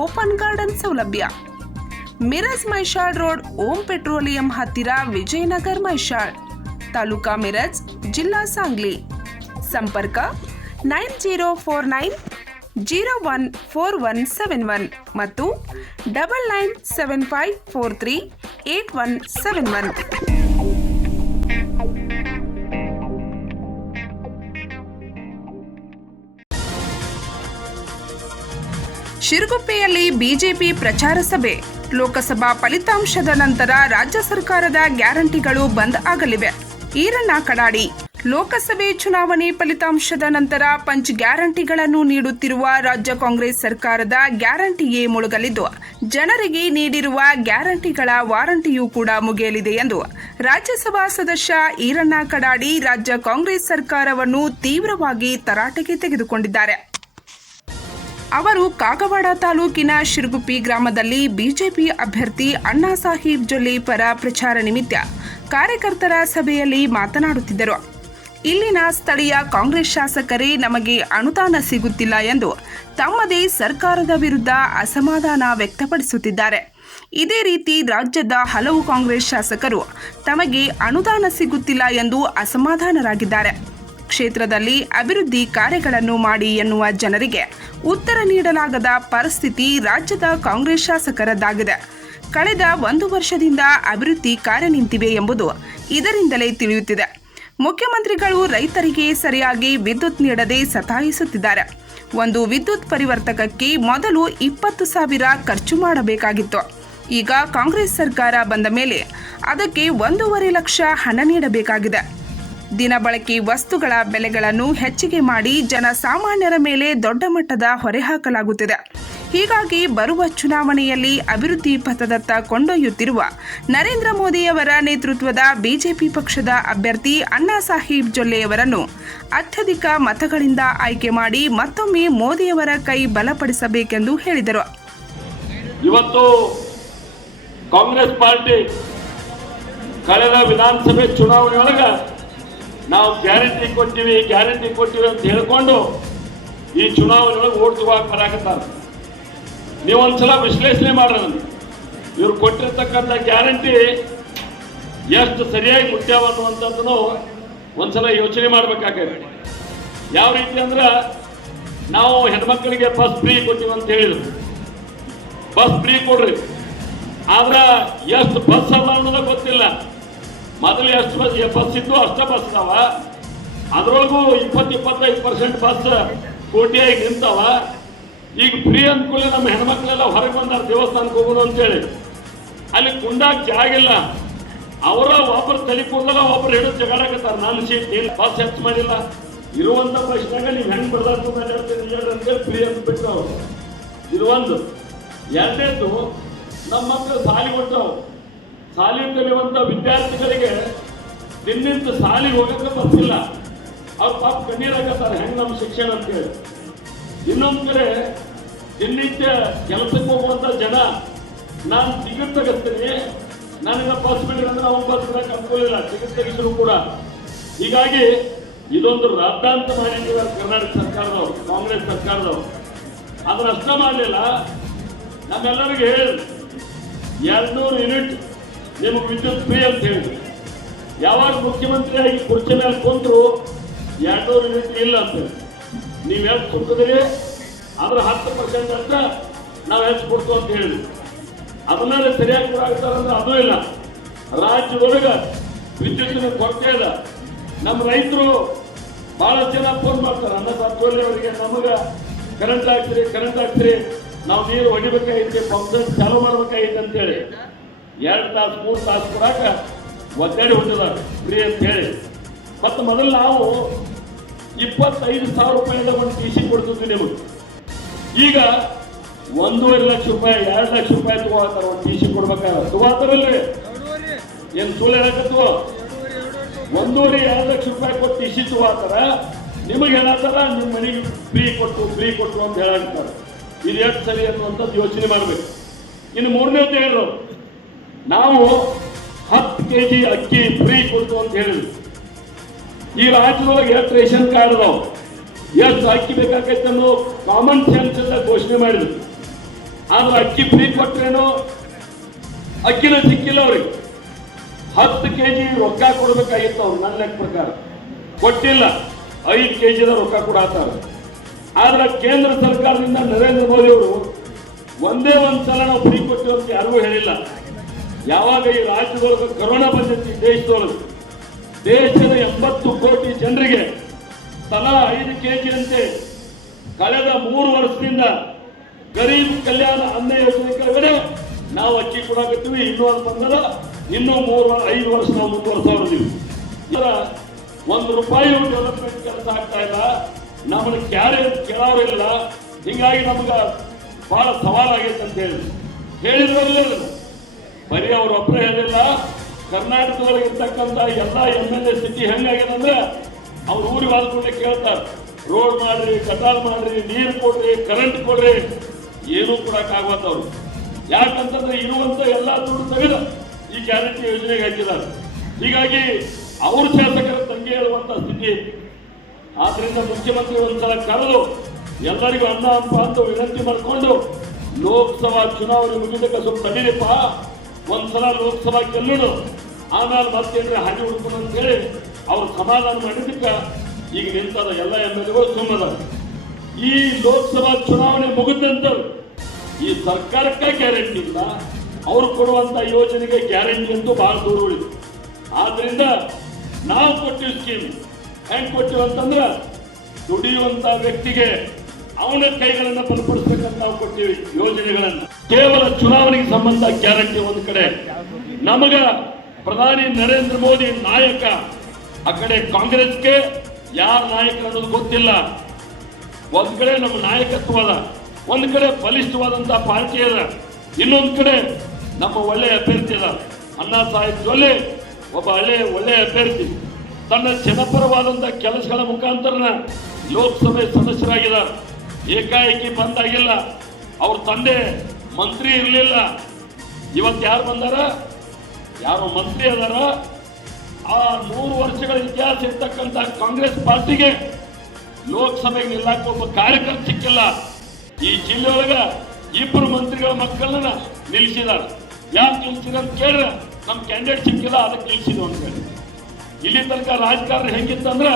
Open garden ಸೌಲಭ್ಯ Miraj ಮೈಷಾಳ್ road ಓಂ petroleum ಹತ್ತಿರ ವಿಜಯನಗರ್ ಮೈಷಾಳ್ ತಾಲೂಕಾ ಮಿರಜ್ ಜಿಲ್ಲಾ ಸಾಂಗ್ಲಿ ಸಂಪರ್ಕ nine zero four nine zero one four one seven one ಮತ್ತು double nine seven five four three eight one seven one ಶಿರಗುಪ್ಪೆಯಲ್ಲಿ BJP ಪ್ರಚಾರ ಸಭೆ. ಲೋಕಸಭಾ ಫಲಿತಾಂಶದ ನಂತರ ರಾಜ್ಯ ಸರ್ಕಾರದ ಗ್ಯಾರಂಟಿಗಳು ಬಂದ್ ಆಗಲಿವೆ. ಈರಣ್ಣ ಕಡಾಡಿ. ಲೋಕಸಭೆ ಚುನಾವಣೆ ಫಲಿತಾಂಶದ ನಂತರ ಪಂಚ್ ಗ್ಯಾರಂಟಿಗಳನ್ನು ನೀಡುತ್ತಿರುವ ರಾಜ್ಯ ಕಾಂಗ್ರೆಸ್ ಸರ್ಕಾರದ ಗ್ಯಾರಂಟಿಯೇ ಮುಳುಗಲಿದ್ದು, ಜನರಿಗೆ ನೀಡಿರುವ ಗ್ಯಾರಂಟಿಗಳ ವಾರಂಟಿಯೂ ಕೂಡ ಮುಗಿಯಲಿದೆ ಎಂದು ರಾಜ್ಯಸಭಾ ಸದಸ್ಯ ಈರಣ್ಣ ಕಡಾಡಿ ರಾಜ್ಯ ಕಾಂಗ್ರೆಸ್ ಸರ್ಕಾರವನ್ನು ತೀವ್ರವಾಗಿ ತರಾಟೆಗೆ ತೆಗೆದುಕೊಂಡಿದ್ದಾರೆ. ಅವರು ಕಾಗವಾಡ ತಾಲೂಕಿನ ಶಿರಗುಪ್ಪಿ ಗ್ರಾಮದಲ್ಲಿ ಬಿಜೆಪಿ ಅಭ್ಯರ್ಥಿ ಅಣ್ಣಾ ಸಾಹೀಬ್ ಜೊಲ್ಲಿ ಪರ ಪ್ರಚಾರ ನಿಮಿತ್ತ ಕಾರ್ಯಕರ್ತರ ಸಭೆಯಲ್ಲಿ ಮಾತನಾಡುತ್ತಿದ್ದರು. ಇಲ್ಲಿನ ಸ್ಥಳೀಯ ಕಾಂಗ್ರೆಸ್ ಶಾಸಕರೇ ನಮಗೆ ಅನುದಾನ ಸಿಗುತ್ತಿಲ್ಲ ಎಂದು ತಮ್ಮದೇ ಸರ್ಕಾರದ ವಿರುದ್ಧ ಅಸಮಾಧಾನ ವ್ಯಕ್ತಪಡಿಸುತ್ತಿದ್ದಾರೆ. ಇದೇ ರೀತಿ ರಾಜ್ಯದ ಹಲವು ಕಾಂಗ್ರೆಸ್ ಶಾಸಕರು ತಮಗೆ ಅನುದಾನ ಸಿಗುತ್ತಿಲ್ಲ ಎಂದು ಅಸಮಾಧಾನರಾಗಿದ್ದಾರೆ. ಕ್ಷೇತ್ರದಲ್ಲಿ ಅಭಿವೃದ್ಧಿ ಕಾರ್ಯಗಳನ್ನು ಮಾಡಿ ಎನ್ನುವ ಜನರಿಗೆ ಉತ್ತರ ನೀಡಲಾಗದ ಪರಿಸ್ಥಿತಿ ರಾಜ್ಯದ ಕಾಂಗ್ರೆಸ್ ಶಾಸಕರದ್ದಾಗಿದೆ. ಕಳೆದ ಒಂದು ವರ್ಷದಿಂದ ಅಭಿವೃದ್ಧಿ ಕಾರ್ಯ ನಿಂತಿವೆ ಎಂಬುದು ಇದರಿಂದಲೇ ತಿಳಿಯುತ್ತಿದೆ. ಮುಖ್ಯಮಂತ್ರಿಗಳು ರೈತರಿಗೆ ಸರಿಯಾಗಿ ವಿದ್ಯುತ್ ನೀಡದೆ ಸತಾಯಿಸುತ್ತಿದ್ದಾರೆ. ಒಂದು ವಿದ್ಯುತ್ ಪರಿವರ್ತಕಕ್ಕೆ ಮೊದಲು ಇಪ್ಪತ್ತು ಸಾವಿರ ಖರ್ಚು ಮಾಡಬೇಕಾಗಿತ್ತು. ಈಗ ಕಾಂಗ್ರೆಸ್ ಸರ್ಕಾರ ಬಂದ ಮೇಲೆ ಅದಕ್ಕೆ ಒಂದೂವರೆ ಲಕ್ಷ ಹಣ ನೀಡಬೇಕಾಗಿದೆ. ದಿನಬಳಕೆ ವಸ್ತುಗಳ ಬೆಲೆಗಳನ್ನು ಹೆಚ್ಚಿಗೆ ಮಾಡಿ ಜನಸಾಮಾನ್ಯರ ಮೇಲೆ ದೊಡ್ಡ ಮಟ್ಟದ ಹೊರೆ ಹಾಕಲಾಗುತ್ತಿದೆ. ಹೀಗಾಗಿ ಬರುವ ಚುನಾವಣೆಯಲ್ಲಿ ಅಭಿವೃದ್ಧಿ ಪಥದತ್ತ ಕೊಂಡೊಯ್ಯುತ್ತಿರುವ ನರೇಂದ್ರ ಮೋದಿಯವರ ನೇತೃತ್ವದ ಬಿಜೆಪಿ ಪಕ್ಷದ ಅಭ್ಯರ್ಥಿ ಅಣ್ಣಾ ಸಾಹೀಬ್ ಜೊಲ್ಲೆಯವರನ್ನು ಅತ್ಯಧಿಕ ಮತಗಳಿಂದ ಆಯ್ಕೆ ಮಾಡಿ ಮತ್ತೊಮ್ಮೆ ಮೋದಿಯವರ ಕೈ ಬಲಪಡಿಸಬೇಕೆಂದು ಹೇಳಿದರು. ಇವತ್ತು ಕಾಂಗ್ರೆಸ್ ಪಾರ್ಟಿ ಕಳೆದ ವಿಧಾನಸಭೆ ಚುನಾವಣೆ ಒಳಗ ನಾವು ಗ್ಯಾರಂಟಿ ಕೊಟ್ಟಿವಿ ಗ್ಯಾರಂಟಿ ಕೊಟ್ಟಿವಿ ಅಂತ ಹೇಳ್ಕೊಂಡು ಈ ಚುನಾವಣೆ ಒಳಗೆ ಓಟ್ ತಗೋಕ್ ಬರಾಕತ್ತಾರ. ನೀವು ಒಂದ್ಸಲ ವಿಶ್ಲೇಷಣೆ ಮಾಡ್ರಿ ಇವ್ರು ಕೊಟ್ಟಿರ್ತಕ್ಕಂಥ ಗ್ಯಾರಂಟಿ ಎಷ್ಟು ಸರಿಯಾಗಿ ಮುಟ್ಟ್ಯಾವ ಅನ್ನುವಂಥದ್ದನ್ನು ಒಂದ್ಸಲ ಯೋಚನೆ ಮಾಡ್ಬೇಕಾಗೈತೆ ಯಾವ ರೀತಿ ಅಂದ್ರೆ ನಾವು ಹೆಣ್ಮಕ್ಳಿಗೆ ಬಸ್ ಫ್ರೀ ಕೊಟ್ಟಿವಿ ಅಂತ ಹೇಳಿದ್ರು. ಬಸ್ ಫ್ರೀ ಕೊಡ್ರಿ. ಆದ್ರೆ ಎಷ್ಟು ಬಸ್ ಅದ ಅನ್ನೋದು ಗೊತ್ತಿಲ್ಲ. ಮೊದಲು ಎಷ್ಟು ಬಸ್ ಬಸ್ ಇದ್ದು ಅಷ್ಟೇ ಬಸ್ ಅದಾವ ಅದ್ರೊಳಗೂ ಇಪ್ಪತ್ತು, ಇಪ್ಪತ್ತೈದು ಪರ್ಸೆಂಟ್ ಬಸ್ ಕೋಟಿಯಾಗಿ ನಿಂತಾವ. ಈಗ ಫ್ರೀ ಅಂದ್ಕೂಲೆ ನಮ್ಮ ಹೆಣ್ಮಕ್ಳೆಲ್ಲ ಹೊರಗೆ ಬಂದಾರ ದೇವಸ್ಥಾನಕ್ಕೆ ಹೋಗೋದು ಅಂತೇಳಿ. ಅಲ್ಲಿ ಕುಂಡಾಕ್ ಜಾಗಿಲ್ಲ ಅವರ ಒಬ್ಬರು ತಲೆ ಕೂದಲ ಒಬ್ಬರು ಹಿಡಿದು ಜಗಾಡಕತ್ತಾರ ನಾನು ಸೀಟ್ ನೀನು ಬಸ್ ಹೆಚ್ಚು ಮಾಡಿಲ್ಲ. ಇರುವಂತ ಪ್ರಶ್ನೆಗೆ ನೀವು ಹೆಂಗ್ ಬರ್ದಾರ್ತು ಮಾತಾಡ್ತೀನಿ ಅಂತೇಳಿ ಫ್ರೀ ಬಿಟ್ಟು ಅವ್ರು. ಇದು ಒಂದು. ಎರಡನೇದು, ನಮ್ಮ ಮಕ್ಕಳು ಸಾಲಿ ಹೊಂಟವು ಸಾಲಿ ಕಲಿಯುವಂತ ವಿದ್ಯಾರ್ಥಿಗಳಿಗೆ ನಿನ್ನಿಂತ ಸಾಲಿ ಹೋಗಕ್ಕೆ ಬರ್ತಿಲ್ಲ. ಅವ್ರ ಪಾಪ ಕಣ್ಣೀರಾಗತ್ತಾರೆ ಹೆಂಗ್ ನಮ್ಮ ಶಿಕ್ಷಣ ಅಂತೇಳಿ ಇನ್ನೊಂದ್ ಕಡೆ ದಿನನಿತ್ಯ ಕೆಲಸಕ್ಕೆ ಹೋಗುವಂತ ಜನ ನಾನು ಟಿಕೆಟ್ ತೆಗೆಸ್ತೀನಿ. ನನಗೆ ಬಿಡಿ ಅಂದ್ರೆ ಅವ್ನು ಬಸ್ ಅನುಕೂಲಿಲ್ಲ ಟಿಕೆಟ್ ತೆಗಿಸಿದ್ರು ಕೂಡ. ಹೀಗಾಗಿ ಇದೊಂದು ರದ್ದಾಂತ ಮಾಡಿದ್ದೀವಿ ಕರ್ನಾಟಕ ಸರ್ಕಾರದವ್ರು, ಕಾಂಗ್ರೆಸ್ ಸರ್ಕಾರದವ್ರು. ಅದನ್ನ ಅಷ್ಟ ಮಾಡಲಿಲ್ಲ. ನಮ್ಮೆಲ್ಲರಿಗೆ ಹೇಳಿ ಎರಡ್ನೂರು ಯೂನಿಟ್ ನಿಮಗೆ ವಿದ್ಯುತ್ ಫ್ರೀ ಅಂತ ಹೇಳಿ. ಯಾವಾಗ ಮುಖ್ಯಮಂತ್ರಿಯಾಗಿ ಕುರ್ಚಿ ಮೇಲೆ ಕುಂತು ಎರಡ್ನೂರು ಯೂನಿಟ್ ಇಲ್ಲ ಅಂತ ನೀವು ಎಷ್ಟು ಕೊಡ್ತಿದ್ರಿ ಅದ್ರ ಹತ್ತು ಪರ್ಸೆಂಟ್ ಅಂತ ನಾವು ಹೆಚ್ಚು ಕೊಡ್ತು ಅಂತ ಹೇಳಿ. ಅದನ್ನ ಸರಿಯಾಗಿ ಕೊಡಾಗ್ತಾರಂದ್ರೆ ಅದು ಇಲ್ಲ. ರಾಜ್ಯದೊಳಗೆ ವಿದ್ಯುತ್ತಿನ ಕೊರತೆ ಇಲ್ಲ ನಮ್ಮ ರೈತರು ಭಾಳ ಜನ ಫೋನ್ ಮಾಡ್ತಾರೆ. ಅನ್ನ ಸಾತ್ವಲ್ಲಿ ಅವರಿಗೆ ನಮಗೆ ಕರೆಂಟ್ ಹಾಕ್ತೀರಿ ಕರೆಂಟ್ ಹಾಕ್ತೀರಿ. ನಾವು ನೀರು ಹೊಡಿಬೇಕಾಗಿತ್ತು ಪಂಪ್ ಚಾಲು ಮಾಡ್ಬೇಕಾಗಿತ್ತು ಅಂತೇಳಿ ಎರಡು ತಾಸು, ಮೂರು ತಾಸು ಕೊಡಾಕ ಒದ್ದಾಡಿ ಹೊಂದಿದ್ದಾರೆ ಫ್ರೀ ಅಂತ ಹೇಳಿ. ಮತ್ತು ಮೊದಲು ನಾವು ಇಪ್ಪತ್ತೈದು ಸಾವಿರ ರೂಪಾಯಿಂದ ಒಂದು ಟಿ ಸಿ ಕೊಡ್ತಿದ್ವಿ ನಿಮಗೆ. ಈಗ ಒಂದೂವರೆ ಲಕ್ಷ ರೂಪಾಯಿ, ಎರಡು ಲಕ್ಷ ರೂಪಾಯಿ ತಗೋತಾರ ಒಂದು ಟಿ ಸಿ ಕೊಡ್ಬೇಕಾದ್ರೆ ತಗೋತಾರಲ್ರಿ ಏನು ಸುಳ್ಳು ಹೇಳಕತ್ವ ಒಂದೂವರೆ, ಎರಡು ಲಕ್ಷ ರೂಪಾಯಿ ಕೊಟ್ಟು ಟಿ ಸಿ ತಗೋತಾರ ನಿಮಗೆ ಹೇಳತ್ತಾರ ನಿಮ್ಮ ಮನೆಗೆ ಫ್ರೀ ಕೊಟ್ಟು ಫ್ರೀ ಕೊಟ್ಟು ಅಂತ ಹೇಳಾಕ್ತಾರೆ ಇದು ಎಷ್ಟು ಸರಿ ಅನ್ನುವಂಥದ್ದು ಯೋಚನೆ ಮಾಡಬೇಕು. ಇನ್ನು ಮೂರನೇದು ಹೇಳಿದ್ರು ನಾವು ಹತ್ತು ಕೆ ಜಿ ಅಕ್ಕಿ ಫ್ರೀ ಕೊಡ್ತು ಅಂತ ಹೇಳಿದ್ವಿ. ಈ ರಾಜ್ಯದೊಳಗೆ ಎಷ್ಟು ರೇಷನ್ ಕಾರ್ಡ್ ಅದಾವ? ಎಷ್ಟು ಅಕ್ಕಿ ಬೇಕಾಗೈತೆ ಅನ್ನೋ ಕಾಮನ್ ಸೆನ್ಸ್ ಎಲ್ಲ ಘೋಷಣೆ ಮಾಡಿದ್ರು. ಆದ್ರೆ ಅಕ್ಕಿ ಫ್ರೀ ಕೊಟ್ರೇನೋ ಅಕ್ಕಿನ ಸಿಕ್ಕಿಲ್ಲ ಅವ್ರಿಗೆ. ಹತ್ತು ಕೆ ಜಿ ರೊಕ್ಕ ಕೊಡ್ಬೇಕಾಗಿತ್ತು ಅವ್ರು, ನನ್ನ ಲೆಕ್ಕ ಪ್ರಕಾರ. ಕೊಟ್ಟಿಲ್ಲ. ಐದು ಕೆ ಜಿದ ರೊಕ್ಕ ಕೊಡಾತಾರ ಆದ್ರೆ ಕೇಂದ್ರ ಸರ್ಕಾರದಿಂದ ನರೇಂದ್ರ ಮೋದಿ ಅವರು ಒಂದೇ ಒಂದು ಸಲ ನಾವು ಫ್ರೀ ಕೊಟ್ಟಿರೋದಕ್ಕೆ ಯಾರಿಗೂ ಹೇಳಿಲ್ಲ. ಯಾವಾಗ ಈ ರಾಜ್ಯದೊಳಗೆ ಕರೋನಾ ಬಂದಿತ್ತು ದೇಶದೊಳಗೆ? ದೇಶದ ಎಂಬತ್ತು ಕೋಟಿ ಜನರಿಗೆ ತಲಾ ಐದು ಕೆ ಜಿಯಂತೆ ಕಳೆದ ಮೂರು ವರ್ಷದಿಂದ ಗರೀಬ್ ಕಲ್ಯಾಣ ಅನ್ನ ಯೋಜನೆ ಕೆಳಗಡೆ ನಾವು ಅಕ್ಕಿ ಕೊಡಾಕತ್ತೀವಿ, ಇನ್ನೂ ಅದು ಬಂದದ. ಇನ್ನೂ ಮೂರು ಐದು ವರ್ಷ ನಾವು ಮುಂದುವರ್ಸೋರಿದ್ದೀವಿ ಇದರ ಒಂದು ರೂಪಾಯಿ ಡೆವಲಪ್ಮೆಂಟ್ ಕೆಲಸ ಆಗ್ತಾ ಇಲ್ಲ. ನಮ್ಮನ್ನ ಕ್ಯಾರೆ ಕೇಳೋರಿಲ್ಲ ಹಿಂಗಾಗಿ ನಮ್ಗೆ ಬಹಳ ಸವಾಲಾಗೈತೆ ಅಂತ ಹೇಳಿ. ಹೇಳಿದ್ರಲ್ಲೇ ಬರೀ ಅವ್ರ ಒಬ್ಬರು ಹೇಳಿಲ್ಲ ಕರ್ನಾಟಕದೊಳಗೆ ಇರ್ತಕ್ಕಂಥ ಎಲ್ಲ ಎಂ ಎಲ್ ಎ ಸ್ಥಿತಿ ಹೆಂಗಾಗಿದೆ ಅಂದ್ರೆ ಅವ್ರ ಊರಿಗೆ ಆದ್ಕೊಂಡೆ ಕೇಳ್ತಾರೆ ರೋಡ್ ಮಾಡ್ರಿ ಕಟಾಲ್ ಮಾಡ್ರಿ, ನೀರು ಕೊಡ್ರಿ ಕರೆಂಟ್ ಕೊಡ್ರಿ. ಏನೂ ಕೊಡಕ್ಕಾಗತ್ತವ್ರು ಯಾಕಂತಂದ್ರೆ ಇರುವಂತ ಎಲ್ಲ ದುಡ್ಡು ತೆಗೆದು ಈ ಗ್ಯಾರಂಟಿ ಯೋಜನೆಗೆ ಹಾಕಿದ್ದಾರೆ. ಹೀಗಾಗಿ ಅವ್ರ ಶಾಸಕರ ತಂಗಿ ಹೇಳುವಂತ ಸ್ಥಿತಿ. ಆದ್ರಿಂದ ಮುಖ್ಯಮಂತ್ರಿ ಒಂದ್ಸಲ ಕರೆದು ಎಲ್ಲರಿಗೂ ಅನ್ನ, ಹಂಪ ಅಂತ ವಿನಂತಿ ಮಾಡಿಕೊಂಡು ಲೋಕಸಭಾ ಚುನಾವಣೆ ಮುಗಿದಕ್ಕೆ ಸ್ವಲ್ಪ ತಡೀರಿಪ್ಪ. ಒಂದ್ಸಲ ಲೋಕಸಭಾ ಗೆಲ್ಲೋಣ ಆಮೇಲೆ ಅಂದ್ರೆ ಹಾನಿ ಹುಡ್ಕೊಂಡು ಅಂತ ಹೇಳಿ ಅವ್ರು ಸಮಾಧಾನ ಮಾಡಿದ್ದಕ್ಕೆ ಈಗ ನಿಂತಾದ ಎಲ್ಲ ಎಂ ಎಲ್ ಎಗಳು ಸುಮ್ಮದ ಈ ಲೋಕಸಭಾ ಚುನಾವಣೆ ಮುಗಿದಂತ ಈ ಸರ್ಕಾರಕ್ಕೆ ಗ್ಯಾರಂಟಿ ಇಲ್ಲ. ಅವ್ರು ಕೊಡುವಂತ ಯೋಜನೆಗೆ ಗ್ಯಾರಂಟಿ ಅಂತೂ ಬಹಳ ದೂರ ಉಳಿದು ಆದ್ರಿಂದ ನಾವು ಕೊಟ್ಟಿವಿ ಸ್ಕೀಮ್ ಹೆಂಗ್ ಕೊಟ್ಟಿವಿ ಅಂತಂದ್ರ ದುಡಿಯುವಂತ ವ್ಯಕ್ತಿಗೆ ಅವನ ಕೈಗಳನ್ನ ಬಲಪಡಿಸ್ಬೇಕಂತ ನಾವು ಕೊಟ್ಟಿವಿ ಯೋಜನೆಗಳನ್ನ. ಕೇವಲ ಚುನಾವಣೆಗೆ ಸಂಬಂಧ ಗ್ಯಾರಂಟಿ ಒಂದು ಕಡೆ. ನಮಗ ಪ್ರಧಾನಿ ನರೇಂದ್ರ ಮೋದಿ ನಾಯಕ, ಆ ಕಡೆ ಕಾಂಗ್ರೆಸ್ಗೆ ಯಾರ ನಾಯಕ ಅನ್ನೋದು ಗೊತ್ತಿಲ್ಲ. ಒಂದ್ ಕಡೆ ನಮ್ಮ ನಾಯಕತ್ವ ಅದ ಒಂದ್ ಕಡೆ ಬಲಿಷ್ಠವಾದಂತ ಪಾರ್ಟಿ ಅದ. ಇನ್ನೊಂದು ಕಡೆ ನಮ್ಮ ಒಳ್ಳೆ ಅಭ್ಯರ್ಥಿ ಅದ. ಅಣ್ಣಾ ಸಾಹೇಬ್ ಜೊಲ್ಲೆ, ಒಬ್ಬ ಹಳೆ ಒಳ್ಳೆ ಅಭ್ಯರ್ಥಿ. ತನ್ನ ಜನಪರವಾದಂತ ಕೆಲಸಗಳ ಮುಖಾಂತರನ ಲೋಕಸಭೆ ಸದಸ್ಯರಾಗಿದ್ದಾರೆ ಏಕಾಏಕಿ ಬಂದಾಗಿಲ್ಲ. ಅವ್ರ ತಂದೆ ಮಂತ್ರಿ ಇರಲಿಲ್ಲ. ಇವತ್ತು ಯಾರು ಬಂದಾರ? ಯಾರು ಮಂತ್ರಿ ಅದಾರ. ಆ ನೂರು ವರ್ಷಗಳ ಇತಿಹಾಸ ಇರ್ತಕ್ಕಂಥ ಕಾಂಗ್ರೆಸ್ ಪಾರ್ಟಿಗೆ ಲೋಕಸಭೆಗೆ ನಿಲ್ಲಕ್ಕೆ ಒಬ್ಬ ಕಾರ್ಯಕರ್ತ ಸಿಕ್ಕಿಲ್ಲ. ಈ ಜಿಲ್ಲೆಯೊಳಗ ಇಬ್ಬರು ಮಂತ್ರಿಗಳ ಮಕ್ಕಳನ್ನ ನಿಲ್ಲಿಸಿದಾರೆ ಯಾಕೆ ನಿಲ್ಸಿದ ಅಂತ ಕೇಳಿದ್ರೆ ನಮ್ಮ ಕ್ಯಾಂಡಿಡೇಟ್ ಸಿಕ್ಕಿಲ್ಲ, ಅದಕ್ಕೆ ನಿಲ್ಸಿದ್ವು ಅಂತ ಹೇಳಿ. ಇಲ್ಲಿ ತನಕ ರಾಜಕಾರಣ ಹೆಂಗಿತ್ತಂದ್ರ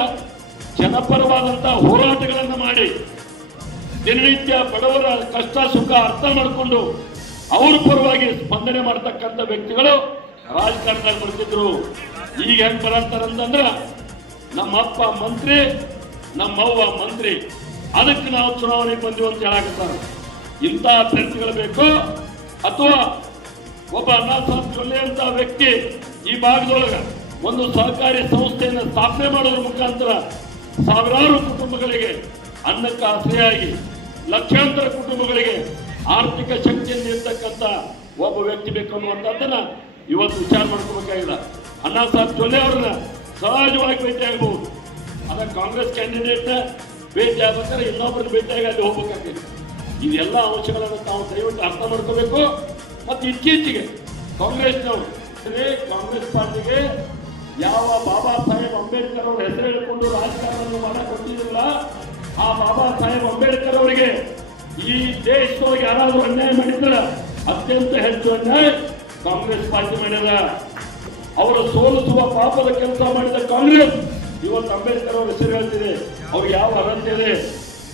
ಜನಪರವಾದಂತ ಹೋರಾಟಗಳನ್ನು ಮಾಡಿ. ದಿನನಿತ್ಯ ಬಡವರ ಕಷ್ಟ, ಸುಖ ಅರ್ಥ ಮಾಡಿಕೊಂಡು ಅವ್ರ ಪರವಾಗಿ ಸ್ಪಂದನೆ ಮಾಡ್ತಕ್ಕಂಥ ವ್ಯಕ್ತಿಗಳು ರಾಜಕಾರಣದಾಗ ಬರ್ತಿದ್ರು. ಈಗ ಹೆಂಗ್ ಬರಂತಾರಂತಂದ್ರ ನಮ್ಮಪ್ಪ ಮಂತ್ರಿ ನಮ್ಮವ್ವ ಮಂತ್ರಿ. ಅದಕ್ಕೆ ನಾವು ಚುನಾವಣೆಗೆ ಬಂದಿವಿ ಅಂತ ಹೇಳಾಕತ್ತಾರೆ ಇಂಥ ಅಭ್ಯರ್ಥಿಗಳು ಬೇಕು ಅಥವಾ ಒಬ್ಬ ಅನಾಥ ಜೊಲ್ಲೆ ಅಂತ ವ್ಯಕ್ತಿ ಈ ಭಾಗದೊಳಗೆ ಒಂದು ಸಹಕಾರಿ ಸಂಸ್ಥೆಯನ್ನು ಸ್ಥಾಪನೆ ಮಾಡೋದ್ರ ಮುಖಾಂತರ ಸಾವಿರಾರು ಕುಟುಂಬಗಳಿಗೆ ಅನ್ನಕ್ಕೆ ಆಶ್ರಯಾಗಿ ಲಕ್ಷಾಂತರ ಕುಟುಂಬಗಳಿಗೆ ಆರ್ಥಿಕ ಶಕ್ತಿಯನ್ನು ಇರ್ತಕ್ಕಂಥ ಒಬ್ಬ ವ್ಯಕ್ತಿ ಬೇಕು ಅನ್ನುವಂಥದ್ದನ್ನ ಇವತ್ತು ವಿಚಾರ ಮಾಡ್ಕೋಬೇಕಾಗಿಲ್ಲ ಅಣ್ಣಾ ಸಾಹೇಬ್ ಜೊಲ್ಲೆ ಅವ್ರನ್ನ ಸಹಜವಾಗಿ ಭೇಟಿ ಆಗ್ಬಹುದು ಅದ ಕಾಂಗ್ರೆಸ್ ಕ್ಯಾಂಡಿಡೇಟ್ನ ಭೇಟಿ ಆಗ್ಬೇಕಾದ್ರೆ ಇನ್ನೊಬ್ಬರನ್ನ ಭೇಟಿಯಾಗಿ ಅಲ್ಲಿ ಹೋಗ್ಬೇಕಾಗ್ತದೆ. ಇದೆಲ್ಲ ಅಂಶಗಳನ್ನು ತಾವು ದಯವಿಟ್ಟು ಅರ್ಥ ಮಾಡ್ಕೋಬೇಕು. ಮತ್ತು ಇತ್ತೀಚೆಗೆ ಕಾಂಗ್ರೆಸ್ನವರು ಕಾಂಗ್ರೆಸ್ ಪಾರ್ಟಿಗೆ ಯಾವ ಬಾಬಾ ಸಾಹೇಬ್ ಅಂಬೇಡ್ಕರ್ ಅವರ ಹೆಸರು ಹೇಳಿಕೊಂಡು ರಾಜಕಾರಣವನ್ನು ಮಾಡಕ್ ಕೊಟ್ಟಿದ್ರಲ್ಲ ಆ ಬಾಬಾ ಸಾಹೇಬ್ ಅಂಬೇಡ್ಕರ್ ಅವರಿಗೆ ಈ ದೇಶದೊಳಗೆ ಯಾರಾದರೂ ಅನ್ಯಾಯ ಮಾಡಿದ್ರ ಅತ್ಯಂತ ಹೆಚ್ಚು ಅನ್ಯಾಯ ಕಾಂಗ್ರೆಸ್ ಪಾರ್ಟಿ ಮಾಡ್ಯದ ಅವರ ಸೋಲಿಸುವ ಪಾಪದ ಕೆಲಸ ಮಾಡಿದ ಕಾಂಗ್ರೆಸ್. ಇವತ್ತು ಅಂಬೇಡ್ಕರ್ ಅವರ ಹೆಸರು ಹೇಳ್ತಿದೆ ಅವ್ರಿಗೆ ಯಾವ ಅರ್ಹತೆ ಇದೆ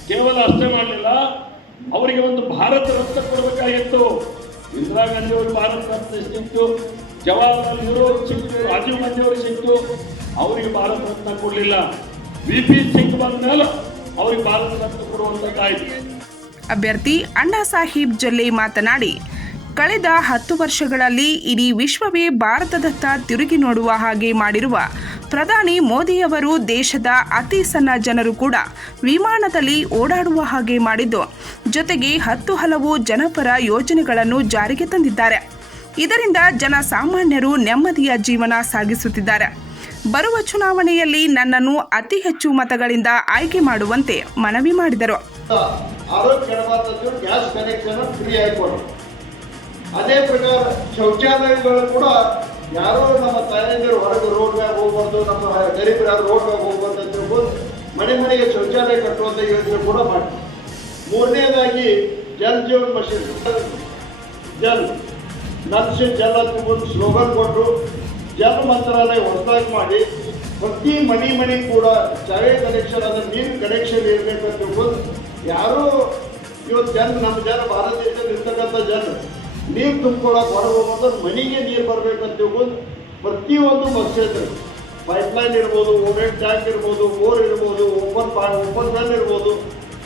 ಕೇವಲ ಅಷ್ಟೇ ಮಾಡಲಿಲ್ಲ, ಅವರಿಗೆ ಒಂದು ಭಾರತ ರತ್ನ ಕೊಡಬೇಕಾಗಿತ್ತು. ಇಂದಿರಾ ಗಾಂಧಿ ಅವರು ಭಾರತ ರತ್ನ ಸಿಕ್ತು ಜವಾಹರ್ಲಾಲ್ ನೆಹರು ಸಿಕ್ತು ರಾಜೀವ್ ಗಾಂಧಿ ಅವರು ಸಿಕ್ತು ಅವರಿಗೆ ಭಾರತ ರತ್ನ ಕೊಡಲಿಲ್ಲ. ವಿ ಪಿ ಸಿಂಗ್ ಬಂದ ಮೇಲೆ ಅಭ್ಯರ್ಥಿ ಅಣ್ಣಾ ಸಾಹೀಬ್ ಜೊಲ್ಲೆ ಮಾತನಾಡಿ, ಕಳೆದ ಹತ್ತು ವರ್ಷಗಳಲ್ಲಿ ಇಡೀ ವಿಶ್ವವೇ ಭಾರತದತ್ತ ತಿರುಗಿ ನೋಡುವ ಹಾಗೆ ಮಾಡಿರುವ ಪ್ರಧಾನಿ ಮೋದಿಯವರು ದೇಶದ ಅತಿ ಸಣ್ಣ ಜನರು ಕೂಡ ವಿಮಾನದಲ್ಲಿ ಓಡಾಡುವ ಹಾಗೆ ಮಾಡಿದ್ದು, ಜೊತೆಗೆ ಹತ್ತು ಹಲವು ಜನಪರ ಯೋಜನೆಗಳನ್ನು ಜಾರಿಗೆ ತಂದಿದ್ದಾರೆ. ಇದರಿಂದ ಜನಸಾಮಾನ್ಯರು ನೆಮ್ಮದಿಯ ಜೀವನ ಸಾಗಿಸುತ್ತಿದ್ದಾರೆ. ಬರುವ ಚುನಾವಣೆಯಲ್ಲಿ ನನ್ನನ್ನು ಅತಿ ಹೆಚ್ಚು ಮತಗಳಿಂದ ಆಯ್ಕೆ ಮಾಡುವಂತೆ ಮನವಿ ಮಾಡಿದರು. ಗ್ಯಾಸ್ ಕನೆಕ್ಷನ್ ಅದೇ ಪ್ರಕಾರ ಶೌಚಾಲಯಗಳು ಕೂಡ ಯಾರೋ ನಮ್ಮ ತಾಯಂದಿರು ಹೊರಗೆ ರೋಡ್ ಮ್ಯಾಗ ಹೋಗ್ಬಾರ್ದು, ನಮ್ಮ ಗರೀಬರು ರೋಡ್ ಮ್ಯಾಗ ಹೋಗ್ಬಾರ್ದು ಅಂತ ಹೇಳ್ಬೋದು. ಮನೆ ಮನೆಗೆ ಶೌಚಾಲಯ ಕಟ್ಟುವಂಥ ಯೋಜನೆ ಕೂಡ ಮಾಡಿ ಮೂರನೇದಾಗಿ ಜಲ್ ಜೀವನ್ ಮಷೀನ್. ಜಲ್. ನಲ್ ಜಲ ಅಂತ ಸ್ಲೋಗನ್ ಕೊಟ್ಟು ಜಲ್ ಮಂತ್ರಾಲಯ ಹೊಸದಾಗಿ ಮಾಡಿ, ಪ್ರತಿ ಮನೆ ಮನೆ ಕೂಡ ಚಾವೆ ಕನೆಕ್ಷನ್ ಅಂದ್ರೆ ನೀರು ಕನೆಕ್ಷನ್ ಇರಬೇಕು ಅಂತ ತಿಳ್ಕೊಂಡು ಯಾರು ಇವತ್ತು ಜನ, ನಮ್ಮ ಜನ ಭಾರತ ದೇಶದಲ್ಲಿ ಇರ್ತಕ್ಕಂಥ ಜನ, ನೀರು ತುಂಬ್ಕೊಳಕ್ಕೆ ಹೋಗ್ಬೋದು ಮನೆಗೆ ನೀರು ಬರಬೇಕಂತ ತಿಳ್ಕೊಂಡು ಪ್ರತಿಯೊಂದು ಮತ್ಸ್ಯದ್ರು ಪೈಪ್ಲೈನ್ ಇರ್ಬೋದು ಓಮೆಂಟ್ ಟ್ಯಾಂಕ್ ಇರ್ಬೋದು ಬೋರ್ ಇರ್ಬೋದು ಓಪನ್ ಪಾ ಓಪನ್ ವೆಲ್ ಇರ್ಬೋದು.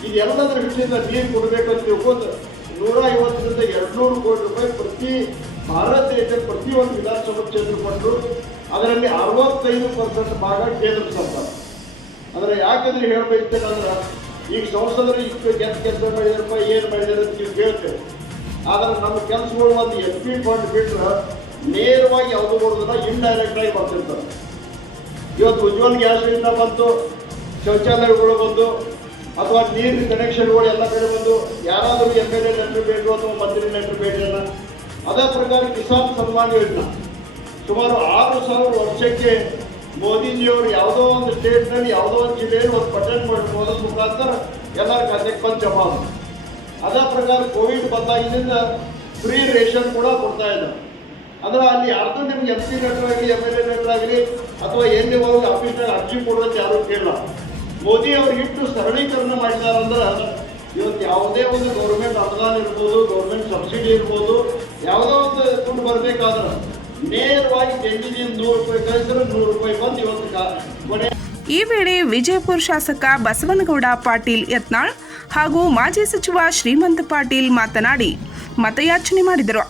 ಇದೆಲ್ಲದರ ವಿಷಯದ ನೀರು ಕೊಡಬೇಕಂತ ತಿಳ್ಕೊಂಡು ನೂರ ಐವತ್ತರಿಂದ ಎರಡ್ನೂರು ಕೋಟಿ ರೂಪಾಯಿ ಪ್ರತಿ ಭಾರತ ಪ್ರತಿಯೊಂದು ವಿಧಾನಸಭಾ ಕ್ಷೇತ್ರ ಅದರಲ್ಲಿ ಅರವತ್ತೈದು ಪರ್ಸೆಂಟ್ ಭಾಗ ಕೇಂದ್ರ ಸರ್ಕಾರ. ಅಂದರೆ ಯಾಕಂದ್ರೆ ಹೇಳ್ಬೇಕಂದ್ರೆ ಈಗ ಸಂಸದರು ಇಷ್ಟು ಕೆಲಸ ಕೆಲಸ ಮಾಡಿದಾರಪ್ಪ, ಏನು ಮಾಡಿದಾರೆ ಅಂತ ನೀವು ಕೇಳ್ತೇವೆ. ಆದರೆ ನಮ್ಮ ಕೆಲಸಗಳು ಒಂದು ಎಸ್ ಪಿ ಫಂಡ್ ಬಿಟ್ಟರೆ ನೇರವಾಗಿ ಯಾವುದು ಕೊಡೋದನ್ನ ಇಂಡೈರೆಕ್ಟ್ ಆಗಿ ಬರ್ತಿರ್ತಾರೆ. ಇವತ್ತು ಉಜ್ವಲ್ ಗ್ಯಾಸ್ ಇಂದ ಬಂತು ಶೌಚಾಲಯಗಳು ಬಂದು, ಅಥವಾ ನೀರಿನ ಕನೆಕ್ಷನ್ಗಳು ಎಲ್ಲ ಕಡೆ ಬಂದು, ಯಾರಾದರೂ ಎಂ ಎಲ್ ಎ ಬೇಕು ಅಥವಾ ಮಂತ್ರಿ ಅದೇ ಪ್ರಕಾರ ಕಿಸಾನ್ ಸನ್ಮಾನ್ ಯೋಜನಾ ಸುಮಾರು ಆರು ಸಾವಿರ ವರ್ಷಕ್ಕೆ ಮೋದಿಜಿಯವರು ಯಾವುದೋ ಒಂದು ಸ್ಟೇಟ್ನಲ್ಲಿ ಯಾವುದೋ ಒಂದು ಜಿಲ್ಲೆಯಲ್ಲಿ ಒಂದು ಬಟನ್ ಮಾಡೋದ್ರ ಮುಖಾಂತರ ಎಲ್ಲರ ಖಾತೆಗೆ ಬಂದು ಜಮಾ. ಅದೇ ಪ್ರಕಾರ ಕೋವಿಡ್ ಬಂದಾಗಿನಿಂದ ಫ್ರೀ ರೇಷನ್ ಕೂಡ ಕೊಡ್ತಾ ಇದ್ದಾರೆ ಅಂದ್ರೆ ಅಲ್ಲಿ ಯಾರ್ದು ನಿಮ್ಗೆ ಎಂ ಸಿ ಲೆಟರ್ ಆಗಲಿ ಎಂ ಎಲ್ ಎ ಆಗಲಿ, ಅಥವಾ ಎಲ್ಲಿ ಹೋಗಿ ಆಫೀಸ್ನಾಗ ಅರ್ಜಿ ಕೊಡೋದು ಯಾರು ಕೇಳಲ್ಲ. ಮೋದಿ ಅವರು ಇಟ್ಟು ಸರಳೀಕರಣ ಮಾಡಿದಾರಂದ್ರೆ ಇವತ್ತು ಯಾವುದೇ ಒಂದು ಗೌರ್ಮೆಂಟ್ ಅನುದಾನ ಇರ್ಬೋದು ಗೌರ್ಮೆಂಟ್ ಸಬ್ಸಿಡಿ ಇರ್ಬೋದು ಯಾವುದೋ ಒಂದು ದುಡ್ಡು ಬರಬೇಕಾದ್ರೆ ನೇರವಾಗಿ ಡೆಲ್ಲಿದಿಂದ ನೂರು ರೂಪಾಯಿ ಕಳಿಸಿದ್ರೆ ನೂರು ರೂಪಾಯಿ ಬಂದು ಇವತ್ತು ಕೊನೆ. ಈ ವೇಳೆ ವಿಜಯಪುರ ಶಾಸಕ ಬಸವನಗೌಡ ಪಾಟೀಲ್ ಯತ್ನಾಳ್ ಹಾಗೂ ಮಾಜಿ ಸಚಿವ ಶ್ರೀಮಂತ ಪಾಟೀಲ್ ಮಾತನಾಡಿ ಮತಯಾಚನೆ ಮಾಡಿದರು.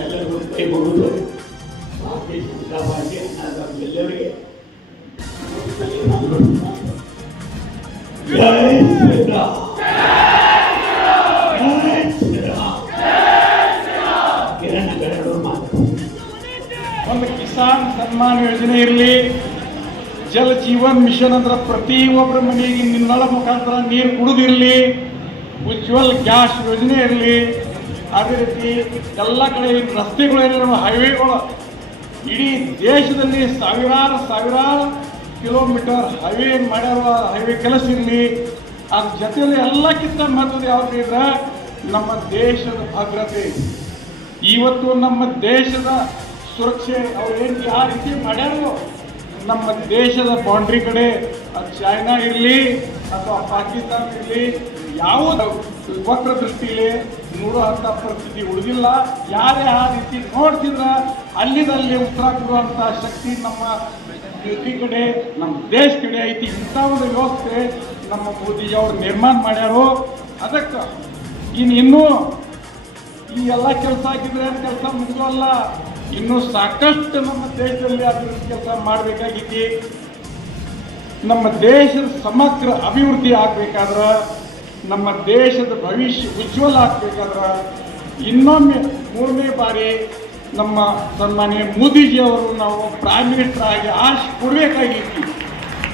ಎಲ್ಲರಿಗೂ ಕೈ ಮುಗಿದು ಗರಡು ಮಾತು ಒಂದು ಕಿಸಾನ್ ಸನ್ಮಾನ್ ಯೋಜನೆ ಇರಲಿ. ಜಲ ಜೀವನ್ ಮಿಷನ್ ಅಂದ್ರೆ ಪ್ರತಿ ಒಬ್ಬರ ಮನೆಗೆ ನಿನ್ನಳ ಮುಖಾಂತರ ನೀರು ಕುಡಿದಿರಲಿ. ಉಜ್ವಲ್ ಗ್ಯಾಸ್ ಯೋಜನೆ ಇರಲಿ. ಅದೇ ರೀತಿ ಎಲ್ಲ ಕಡೆ ರಸ್ತೆಗಳು ನಮ್ಮ ಹೈವೇಗಳು ಇಡೀ ದೇಶದಲ್ಲಿ ಸಾವಿರಾರು ಸಾವಿರಾರು ಕಿಲೋಮೀಟರ್ ಹೈವೇ ಮಾಡಿರುವ ಹೈವೇ ಕೆಲಸ ಇರಲಿ ಅದ್ರ ಜೊತೆಯಲ್ಲಿ ಎಲ್ಲಕ್ಕಿಂತ ಮಹತ್ವದ ಯಾವ್ದು ಇದ್ರೆ ನಮ್ಮ ದೇಶದ ಭದ್ರತೆ. ಇವತ್ತು ನಮ್ಮ ದೇಶದ ಸುರಕ್ಷೆ, ಅವ್ರು ಏನು ಯಾವ ರೀತಿ ಮಾಡ್ಯಾರೋ ನಮ್ಮ ದೇಶದ ಬೌಂಡ್ರಿ ಕಡೆ, ಅದು ಚೈನಾ ಇರಲಿ ಅಥವಾ ಪಾಕಿಸ್ತಾನ ಇರಲಿ ಯಾವ ವಕ್ರ ದೃಷ್ಟಿಲಿ ನೋಡೋ ಅಂಥ ಪರಿಸ್ಥಿತಿ ಉಳಿದಿಲ್ಲ. ಯಾರೇ ಆ ರೀತಿ ನೋಡ್ತಿದ್ರ ಅಲ್ಲಿದಲ್ಲಿ ಉತ್ತರ ಕೊಡುವಂಥ ಶಕ್ತಿ ನಮ್ಮ ಯುತಿ ಕಡೆ, ನಮ್ಮ ದೇಶ ಕಡೆ ಐತಿ. ಇಂಥ ಒಂದು ವ್ಯವಸ್ಥೆ ನಮ್ಮ ಮೋದಿಯವರು ನಿರ್ಮಾಣ ಮಾಡ್ಯಾರು. ಅದಕ್ಕೆ ಇನ್ನು ಇನ್ನೂ ಈ ಎಲ್ಲ ಕೆಲಸ ಆಗಿದ್ರೆ ಕೆಲಸ ಮುಗಿದಲ್ಲ ಇನ್ನೂ ಸಾಕಷ್ಟು ನಮ್ಮ ದೇಶದಲ್ಲಿ ಅಭಿವೃದ್ಧಿ ಕೆಲಸ ಮಾಡಬೇಕಾಗಿತ್ತು ನಮ್ಮ ದೇಶದ ಸಮಗ್ರ ಅಭಿವೃದ್ಧಿ ಆಗ್ಬೇಕಾದ್ರೆ ನಮ್ಮ ದೇಶದ ಭವಿಷ್ಯ ಉಜ್ವಲ ಆಗ್ಬೇಕಾದ್ರೆ ಇನ್ನೊಮ್ಮೆ ಮೂರನೇ ಬಾರಿ ನಮ್ಮ ಸನ್ಮಾನ್ಯ ಮೋದಿಜಿಯವರು ನಾವು ಪ್ರೈಮ್ ಮಿನಿಸ್ಟರ್ ಆಗಿ ಆಶ್ ಕೊಡಬೇಕಾಗಿತ್ತು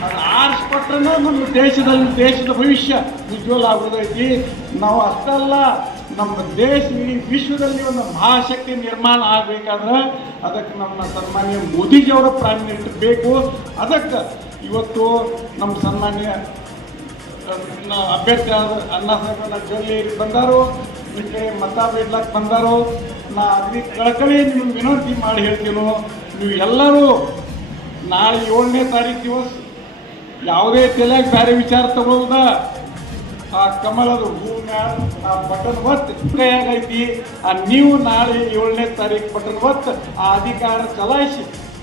ಅದು ಆರಿಸ್ಕೊಟ್ರೆ ನಮ್ಮ ದೇಶದಲ್ಲಿ ದೇಶದ ಭವಿಷ್ಯ ಉಜ್ವಲ ಆಗೋದೈತಿ. ನಾವು ಅಷ್ಟಲ್ಲ, ನಮ್ಮ ದೇಶ ವಿಶ್ವದಲ್ಲಿ ಒಂದು ಮಹಾಶಕ್ತಿ ನಿರ್ಮಾಣ ಆಗಬೇಕಾದ್ರೆ ಅದಕ್ಕೆ ನಮ್ಮ ಸನ್ಮಾನ್ಯ ಮೋದಿಜಿಯವರ ಪ್ರೈಮ್ ಮಿನಿಸ್ಟರ್ ಬೇಕು. ಅದಕ್ಕೆ ಇವತ್ತು ನಮ್ಮ ಸನ್ಮಾನ್ಯ ಅಭ್ಯರ್ಥಿ ಅಣ್ಣ ಸಾಹೇಬನ ಜೊಲ್ಲೆ ಬಂದಾರು. ಈ ಕಡೆ ಮತ ಬಿಡ್ಲಕ್ಕೆ ಬಂದಾರು. ನಾ ಅಗ್ನಿ ಕಳಕಳಿ ನಿಮ್ಗೆ ವಿನಂತಿ ಮಾಡಿ ಹೇಳ್ತೀನೋ. ನೀವು ಎಲ್ಲರೂ ನಾಳೆ ಏಳನೇ ತಾರೀಕು ದಿವಸ ಯಾವುದೇ ತಲೆಯಾಗ ಬೇರೆ ವಿಚಾರ ತಗೊಳ್ಳೋದ ಆ ಕಮಲದ ಹೂ ಆ ಬಟನ್ ಒತ್ತು ಕೈಯಾಗೈತಿ ಆ ನೀವು ನಾಳೆ ಏಳನೇ ತಾರೀಕು ಬಟನ್ ಒತ್ತು ಆ ಅಧಿಕಾರ ಚಲಾಯಿಸಿ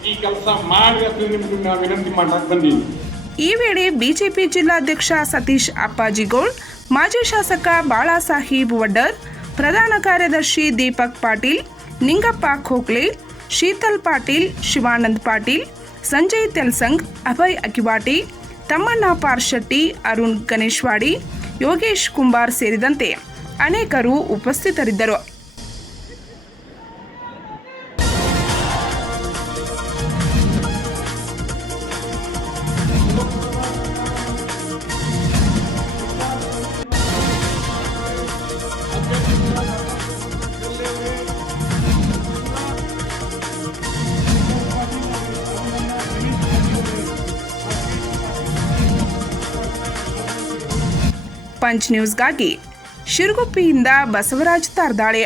ಈ ಕೆಲಸ ಮಾಡಿ ಅಂತ ನಿಮ್ಗೆ ನಾವು ವಿನಂತಿ ಮಾಡಕ್ಕೆ ಬಂದೀವಿ ಈ ವೇಳೆ ಬಿಜೆಪಿ ಜಿಲ್ಲಾಧ್ಯಕ್ಷ ಸತೀಶ್ ಅಪ್ಪಾಜಿಗೌಡ್ ಮಾಜಿ ಶಾಸಕ ಬಾಳಾಸಾಹೇಬ್ ವಡ್ಡರ್ ಪ್ರಧಾನ ಕಾರ್ಯದರ್ಶಿ ದೀಪಕ್ ಪಾಟೀಲ್, ನಿಂಗಪ್ಪ ಖೋಕ್ಲೆ ಶೀತಲ್ ಪಾಟೀಲ್, ಶಿವಾನಂದ್ ಪಾಟೀಲ್, ಸಂಜಯ್ ತೆಲ್ಸಂಗ್, ಅಭಯ್ ಅಕಿವಾಟಿ, ತಮ್ಮಣ್ಣ ಪಾರ್ಶೆಟ್ಟಿ ಅರುಣ್ ಗಣೇಶ್ವಾಡಿ, ಯೋಗೇಶ್ ಕುಂಬಾರ್ ಸೇರಿದಂತೆ ಅನೇಕರು ಉಪಸ್ಥಿತರಿದ್ದರು. ಪಂಚ್ ನ್ಯೂಸ್ಗಾಗಿ ಶಿರಗುಪ್ಪಿಯಿಂದ ಬಸವರಾಜ್ ತಾರ್ದಾಳೆ.